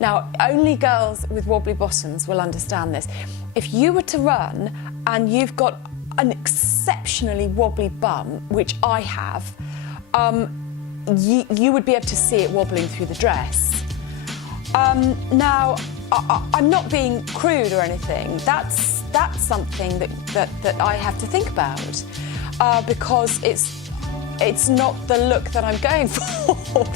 Now, only girls with wobbly bottoms will understand this. If you were to run and you've got an exceptionally wobbly bum, which I have, you would be able to see it wobbling through the dress. Now, I'm not being crude or anything. That's something that I have to think about because it's not the look that I'm going for.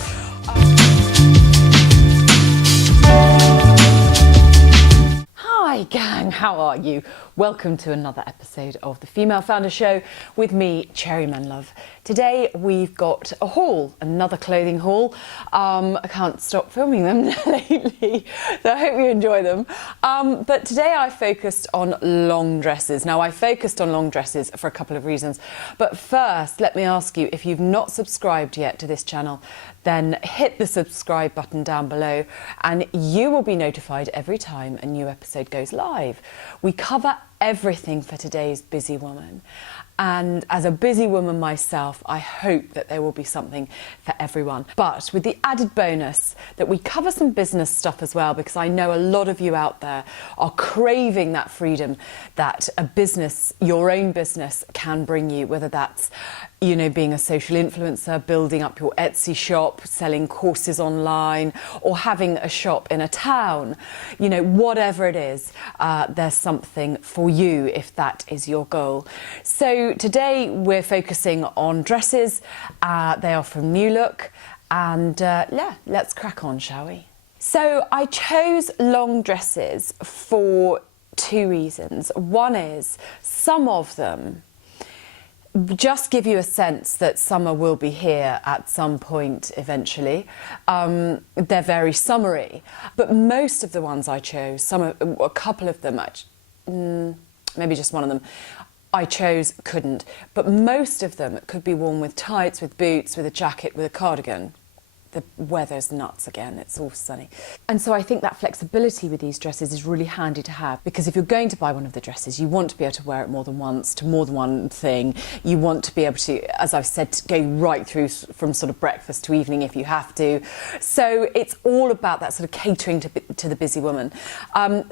Hi gang, how are you? Welcome to another episode of the Female Founder Show with me, Cherry Menlove. Today we've got a haul, another clothing haul. I can't stop filming them lately, so I hope you enjoy them. But today I focused on long dresses. Now I focused on long dresses for a couple of reasons. But first, let me ask you, if you've not subscribed yet to this channel, then hit the subscribe button down below and you will be notified every time a new episode goes live. We cover everything for today's busy woman. And as a busy woman myself, I hope that there will be something for everyone. But with the added bonus that we cover some business stuff as well, because I know a lot of you out there are craving that freedom that a business, your own business, can bring you, whether that's, you know, being a social influencer, building up your Etsy shop, selling courses online, or having a shop in a town. You know, whatever it is, there's something for you if that is your goal. So today we're focusing on dresses. They are from New Look, and yeah, let's crack on, shall we? So I chose long dresses for two reasons. One is some of them just give you a sense that summer will be here at some point eventually. They're very summery, but most of the ones I chose, a couple of them, maybe just one of them, I chose couldn't, but most of them could be worn with tights, with boots, with a jacket, with a cardigan. The weather's nuts again, it's all sunny. And so I think that flexibility with these dresses is really handy to have, because if you're going to buy one of the dresses, you want to be able to wear it more than once, to more than one thing. You want to be able to, as I've said, to go right through from sort of breakfast to evening if you have to. So it's all about that sort of catering to the busy woman.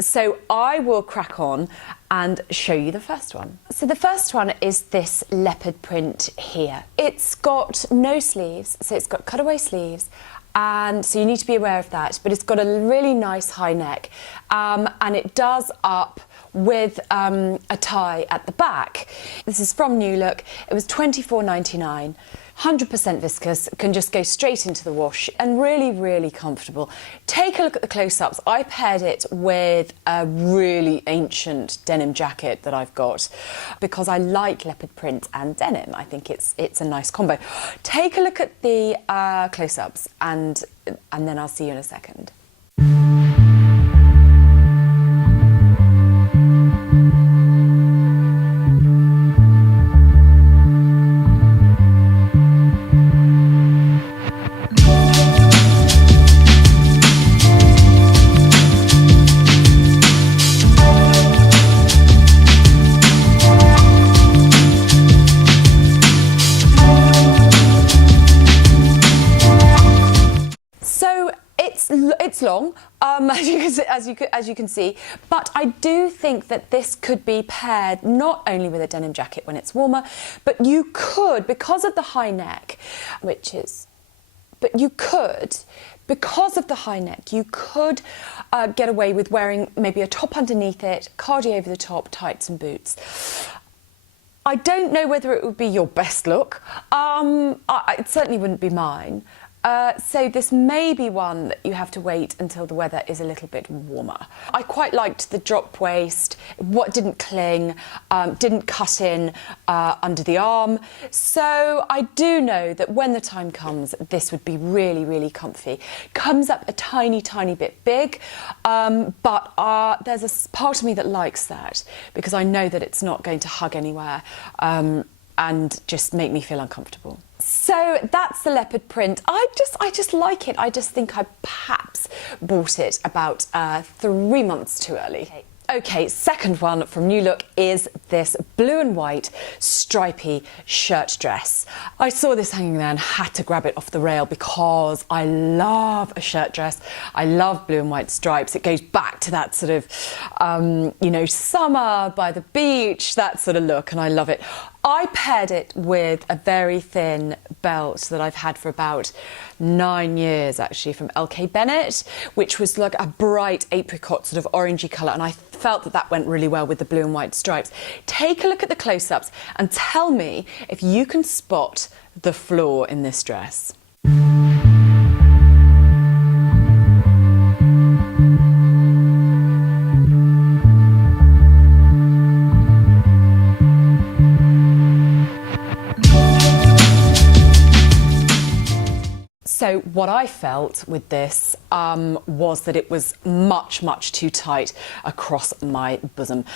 So I will crack on and show you the first one. So the first one is this leopard print here. It's got no sleeves, so it's got cutaway sleeves, and so you need to be aware of that, but it's got a really nice high neck, and it does up with a tie at the back. This is from New Look. It was £24.99. 100% viscose, can just go straight into the wash, and really, really comfortable. Take a look at the close-ups. I paired it with a really ancient denim jacket that I've got because I like leopard print and denim. I think it's a nice combo. Take a look at the close-ups and then I'll see you in a second. It's long, as you can see, but I do think that this could be paired not only with a denim jacket when it's warmer, but you could, because of the high neck, because of the high neck, you could get away with wearing maybe a top underneath it, cardi over the top, tights and boots. I don't know whether it would be your best look. It certainly wouldn't be mine. So this may be one that you have to wait until the weather is a little bit warmer. I quite liked the drop waist, what didn't cling, didn't cut in under the arm. So I do know that when the time comes, this would be really, really comfy. Comes up a tiny, tiny bit big, but there's a part of me that likes that because I know that it's not going to hug anywhere and just make me feel uncomfortable. So that's the leopard print. I just like it. I just think I perhaps bought it about 3 months too early. Okay, second one from New Look is this blue and white stripy shirt dress. I saw this hanging there and had to grab it off the rail because I love a shirt dress. I love blue and white stripes. It goes back to that sort of, you know, summer by the beach, that sort of look, and I love it. I paired it with a very thin belt that I've had for about 9 years, actually, from LK Bennett, which was like a bright apricot sort of orangey colour, and I felt that that went really well with the blue and white stripes. Take a look at the close-ups and tell me if you can spot the flaw in this dress. So what I felt with this was that it was much too tight across my bosom.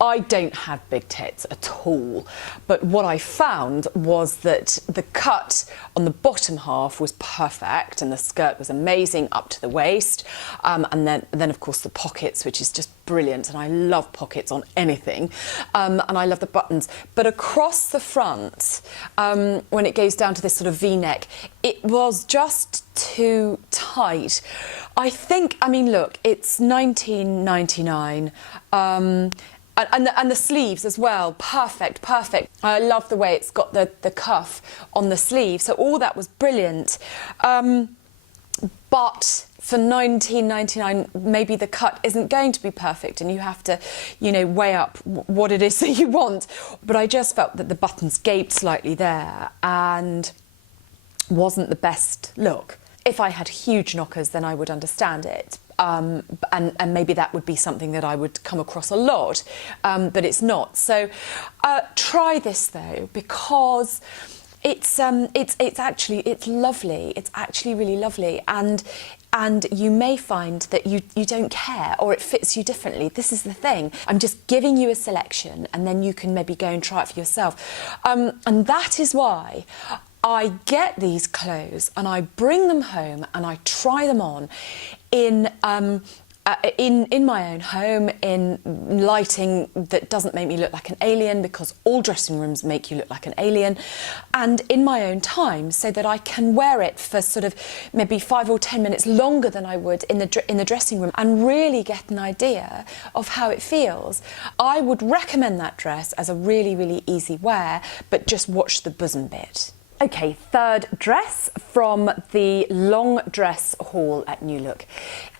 I don't have big tits at all, but what I found was that the cut on the bottom half was perfect and the skirt was amazing up to the waist, and then of course the pockets, which is just brilliant, and I love pockets on anything, and I love the buttons. But across the front, when it goes down to this sort of V-neck, it was just too tight. I think, I mean, look, it's 1999, and the sleeves as well, perfect. I love the way it's got the cuff on the sleeve, so all that was brilliant. But for 1999, maybe the cut isn't going to be perfect and you have to, you know, weigh up what it is that you want. But I just felt that the buttons gaped slightly there and wasn't the best look. If I had huge knockers, then I would understand it. And maybe that would be something that I would come across a lot, but it's not. So try this though, because it's actually lovely. It's actually really lovely, and you may find that you don't care, or it fits you differently. This is the thing. I'm just giving you a selection, and then you can maybe go and try it for yourself. And that is why I get these clothes and I bring them home and I try them on in my own home, in lighting that doesn't make me look like an alien, because all dressing rooms make you look like an alien, and in my own time, so that I can wear it for sort of maybe 5 or 10 minutes longer than I would in the dressing room, and really get an idea of how it feels. I would recommend that dress as a really easy wear, but just watch the bosom bit. Okay, third dress from the long dress haul at New Look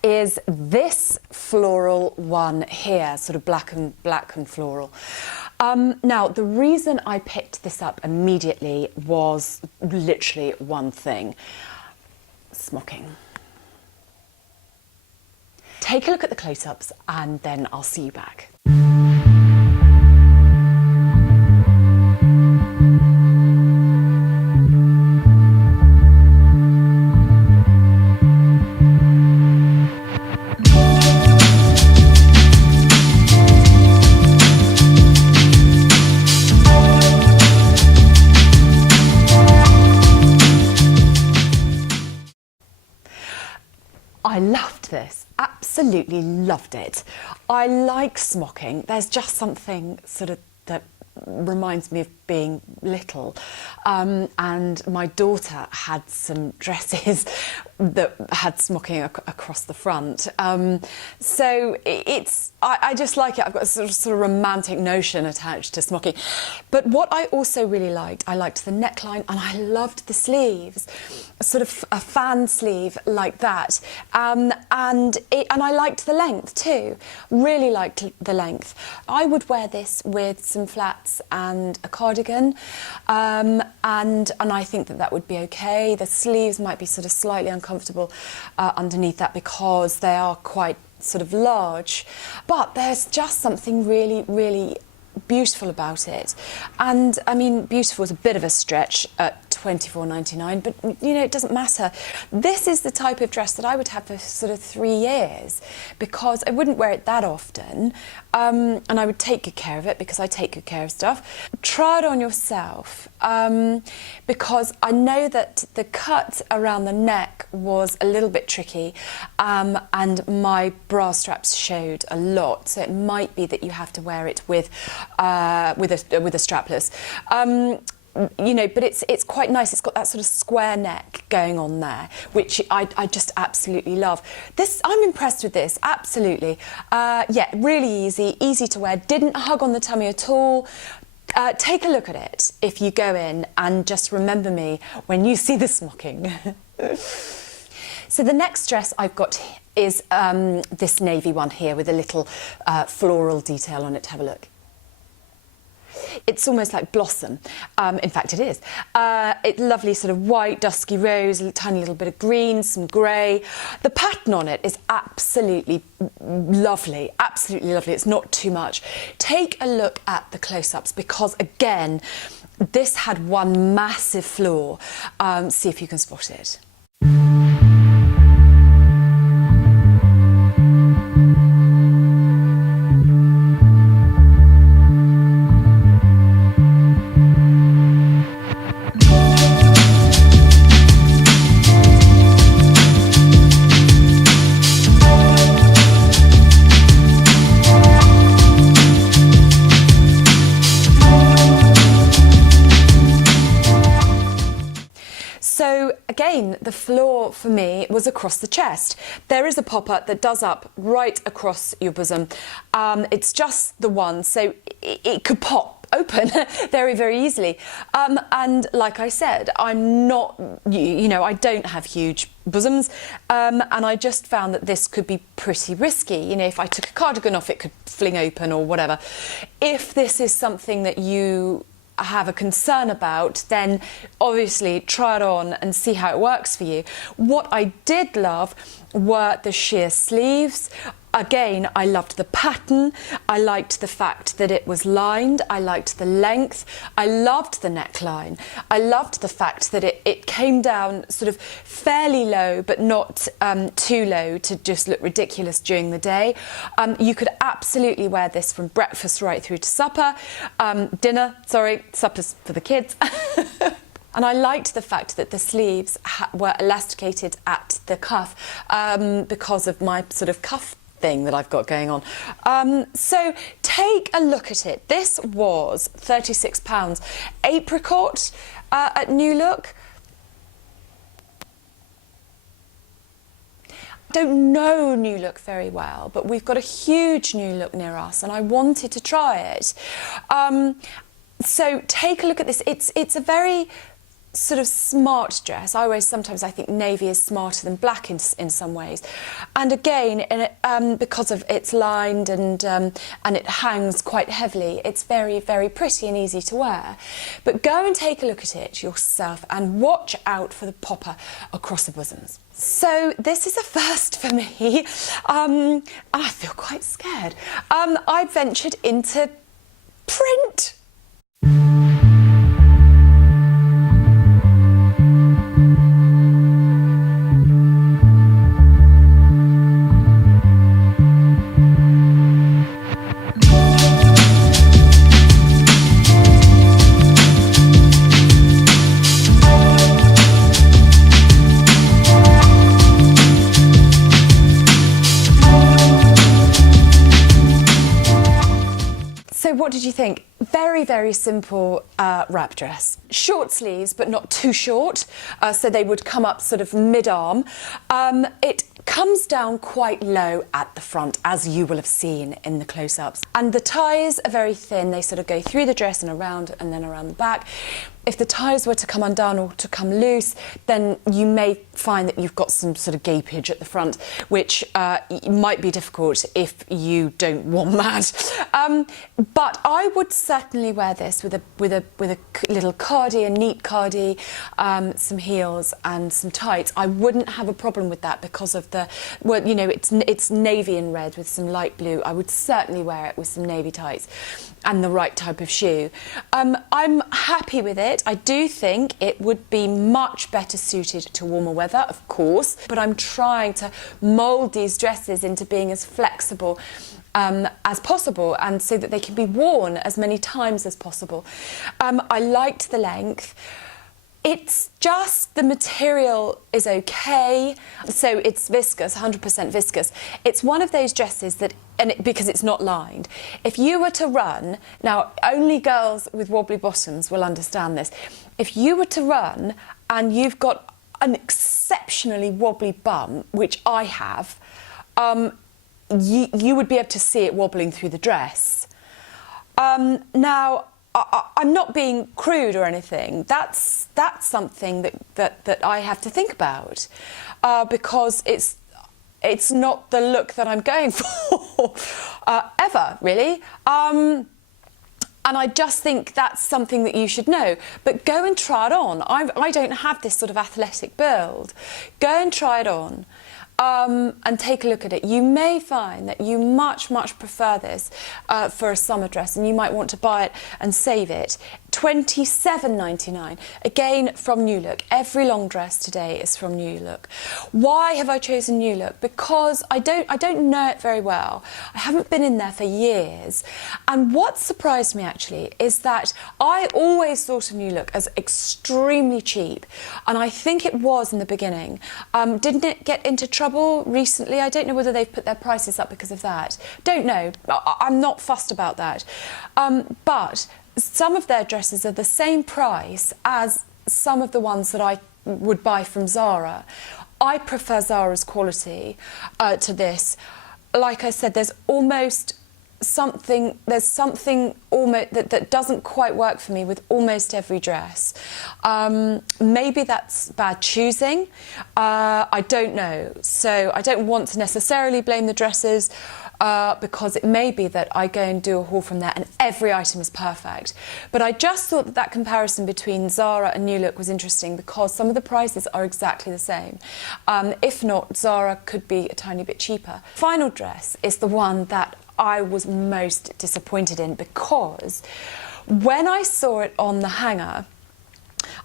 is this floral one here, sort of black and floral. Now, the reason I picked this up immediately was literally one thing: smocking. Take a look at the close-ups and then I'll see you back. I loved this, absolutely loved it. I like smocking. There's just something sort of that reminds me of being little, and my daughter had some dresses that had smocking across the front, so I just like it. I've got a sort of romantic notion attached to smocking. But what I also really liked, I liked the neckline and I loved the sleeves, sort of a fan sleeve like that, and I liked the length too, really liked the length. I would wear this with some flats and a cardigan, and I think that would be okay. The sleeves might be sort of slightly uncomfortable underneath that because they are quite sort of large, but there's just something really beautiful about it. And I mean, beautiful is a bit of a stretch at £24.99, but you know, it doesn't matter. This is the type of dress that I would have for sort of 3 years, because I wouldn't wear it that often, and I would take good care of it because I take good care of stuff. Try it on yourself, because I know that the cut around the neck was a little bit tricky, and my bra straps showed a lot, so it might be that you have to wear it with a strapless. You know, but it's quite nice. It's got that sort of square neck going on there, which I just absolutely love. This, I'm impressed with this, absolutely. Yeah, really easy to wear, didn't hug on the tummy at all. Take a look at it if you go in, and just remember me when you see the smocking. So the next dress I've got is this navy one here with a little floral detail on it. Have a look. It's almost like blossom. In fact, it is. It's lovely sort of white, dusky rose, a tiny little bit of green, some grey. The pattern on it is absolutely lovely, absolutely lovely. It's not too much. Take a look at the close-ups, because, again, this had one massive flaw. See if you can spot it. So again, the flaw for me was across the chest. There is a popper that does up right across your bosom. It's just the one, so it could pop open very, very easily. And like I said, I'm not, you know, I don't have huge bosoms, and I just found that this could be pretty risky. You know, if I took a cardigan off, it could fling open or whatever. If this is something that you have a concern about, then obviously try it on and see how it works for you. What I did love were the sheer sleeves. Again, I loved the pattern. I liked the fact that it was lined. I liked the length. I loved the neckline. I loved the fact that it came down sort of fairly low, but not too low to just look ridiculous during the day. You could absolutely wear this from breakfast right through to supper. Dinner, sorry, supper's for the kids. And I liked the fact that the sleeves were elasticated at the cuff, because of my sort of cuff thing that I've got going on. So take a look at it. This was £36. Apricot at New Look. I don't know New Look very well, but we've got a huge New Look near us, and I wanted to try it. So take a look at this. It's a very sort of smart dress. Sometimes I think navy is smarter than black in some ways, and again, because of it's lined and it hangs quite heavily, it's very, very pretty and easy to wear. But go and take a look at it yourself and watch out for the popper across the bosoms. So this is a first for me, and I feel quite scared. I ventured into print. So what did you think? Very, very simple wrap dress. Short sleeves, but not too short, so they would come up sort of mid-arm. It comes down quite low at the front, as you will have seen in the close-ups. And the ties are very thin. They sort of go through the dress and then around the back. If the ties were to come undone or to come loose, then you may find that you've got some sort of gapage at the front, which might be difficult if you don't want that. But I would certainly wear this with a little cardie, a neat cardie, some heels and some tights. I wouldn't have a problem with that because of the, well, you know, it's navy and red with some light blue. I would certainly wear it with some navy tights and the right type of shoe. I'm happy with it. it. I do think it would be much better suited to warmer weather, of course, but I'm trying to mould these dresses into being as flexible as possible, and so that they can be worn as many times as possible. I liked the length. It's just the material is okay, so it's viscous, 100% viscous. It's one of those dresses that, because it's not lined, if you were to run, now only girls with wobbly bottoms will understand this, if you were to run and you've got an exceptionally wobbly bum, which I have, you would be able to see it wobbling through the dress. Now, I'm not being crude or anything. That's something that I have to think about, because it's not the look that I'm going for ever, really. And I just think that's something that you should know. But go and try it on. I don't have this sort of athletic build. Go and try it on. And take a look at it. You may find that you much prefer this for a summer dress, and you might want to buy it and save it. £27.99, again from New Look. Every long dress today is from New Look. Why have I chosen New Look? Because I don't know it very well. I haven't been in there for years, and what surprised me actually is that I always thought of New Look as extremely cheap, and I think it was in the beginning. Didn't it get into trouble recently? I don't know whether they've put their prices up because of that. Don't know. I'm not fussed about that. But some of their dresses are the same price as some of the ones that I would buy from Zara. I prefer Zara's quality to this. Like I said, there's something almost that doesn't quite work for me with almost every dress. Maybe that's bad choosing. I don't know. So I don't want to necessarily blame the dresses, because it may be that I go and do a haul from there and every item is perfect. But I just thought that comparison between Zara and New Look was interesting, because some of the prices are exactly the same. If not, Zara could be a tiny bit cheaper. Final dress is the one that I was most disappointed in, because when I saw it on the hanger,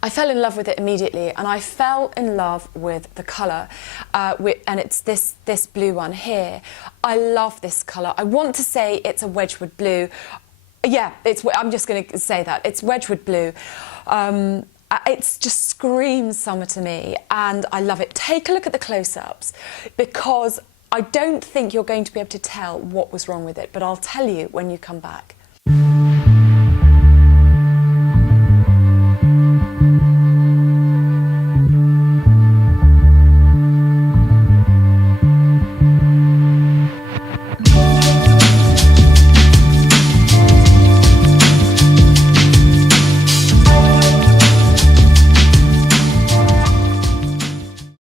I fell in love with it immediately, and I fell in love with the colour, and it's this blue one here. I love this colour. I want to say it's a Wedgwood blue. Yeah, I'm just going to say that. It's Wedgwood blue. It just screams summer to me, and I love it. Take a look at the close-ups, because I don't think you're going to be able to tell what was wrong with it, but I'll tell you when you come back.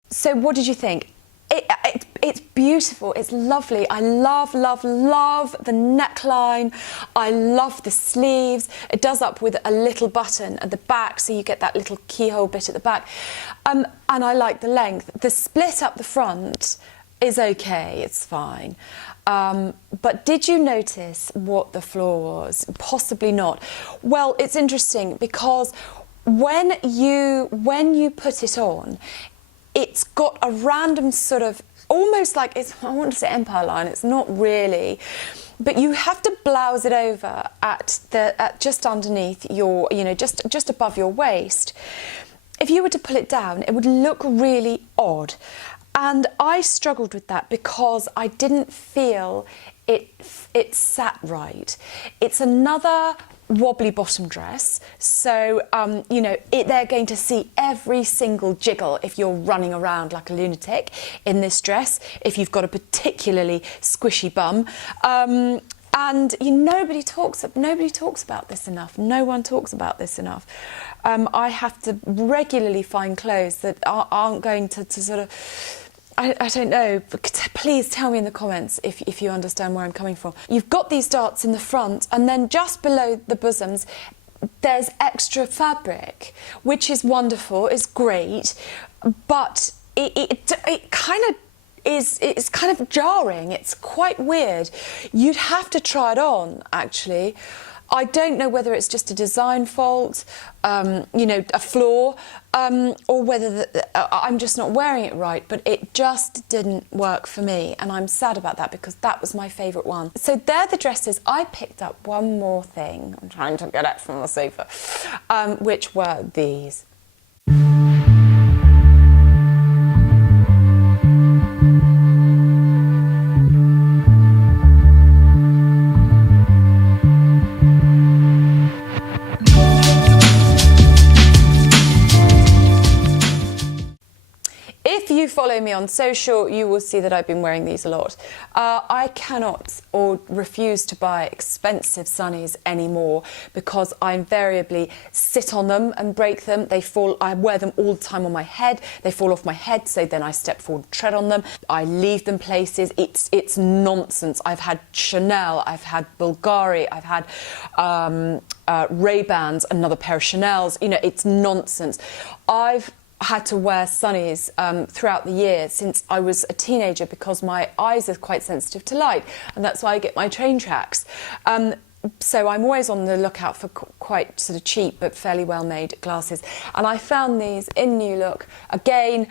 So what did you think? It's beautiful, it's lovely. I love the neckline. I love the sleeves. It does up with a little button at the back, so you get that little keyhole bit at the back. And I like the length. The split up the front is okay, it's fine. But did you notice what the flaw was? Possibly not. Well, it's interesting, because when you put it on, it's got a random sort of, almost like, I want to say empire line, it's not really, but you have to blouse it over at just underneath your, just above your waist. If you were to pull it down, it would look really odd. And I struggled with that because I didn't feel it sat right. It's another wobbly bottom dress, so they're going to see every single jiggle if you're running around like a lunatic in this dress, if you've got a particularly squishy bum. And nobody talks about this enough. No one talks about this enough. I have to regularly find clothes that aren't going to sort of, I don't know, please tell me in the comments if you understand where I'm coming from. You've got these darts in the front, and then just below the bosoms there's extra fabric, which is wonderful, it's great, but it kind of it's kind of jarring. It's quite weird. You'd have to try it on, actually. I don't know whether it's just a design fault, you know, a flaw, or whether I'm just not wearing it right, but it just didn't work for me, and I'm sad about that because that was my favourite one. So they're the dresses. I picked up one more thing, I'm trying to get it from the sofa, which were these. If you follow me on social, you will see that I've been wearing these a lot. I cannot or refuse to buy expensive sunnies anymore because I invariably sit on them and break them. They fall, I wear them all the time on my head. They fall off my head, so then I step forward and tread on them. I leave them places. It's nonsense. I've had Chanel, I've had Bulgari, I've had Ray-Bans, another pair of Chanels. You know, it's nonsense. I've had to wear sunnies throughout the year since I was a teenager because my eyes are quite sensitive to light, and that's why I get my train tracks. So I'm always on the lookout for quite sort of cheap but fairly well-made glasses. And I found these in New Look. Again,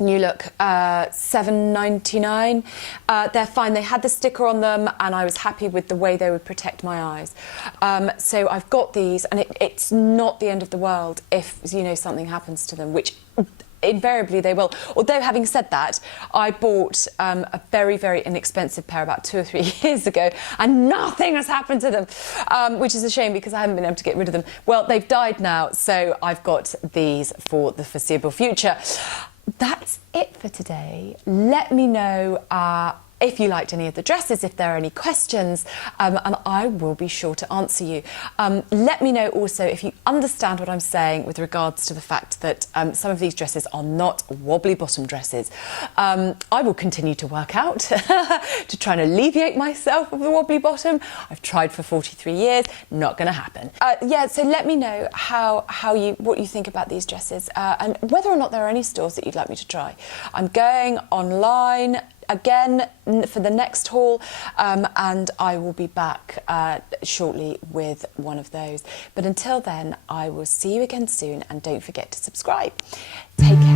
New Look, $7.99. They're fine. They had the sticker on them, and I was happy with the way they would protect my eyes. So I've got these, and it's not the end of the world if, you know, something happens to them, which invariably they will. Although, having said that, I bought a very, very inexpensive pair about 2 or 3 years ago, and nothing has happened to them, which is a shame because I haven't been able to get rid of them. Well, they've died now, so I've got these for the foreseeable future. That's it for today. Let me know if you liked any of the dresses, if there are any questions, and I will be sure to answer you. Let me know also if you understand what I'm saying with regards to the fact that some of these dresses are not wobbly bottom dresses. I will continue to work out to try and alleviate myself of the wobbly bottom. I've tried for 43 years, not going to happen. Yeah, so let me know what you think about these dresses and whether or not there are any stores that you'd like me to try. I'm going online again for the next haul, and I will be back shortly with one of those. But until then, I will see you again soon, and don't forget to subscribe. Take care.